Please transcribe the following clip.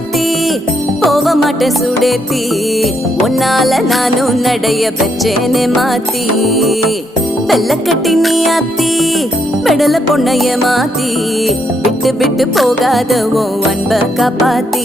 மாத்தி போக மாட்டேன் சுடேத்தி உன்னால நானும் நடைய பெற்றேனே மாத்தி வெள்ள கட்டி நீ ஆத்தி பெடல பொண்ணைய மாத்தி விட்டு விட்டு போகாத உன் அன்ப காப்பாத்தி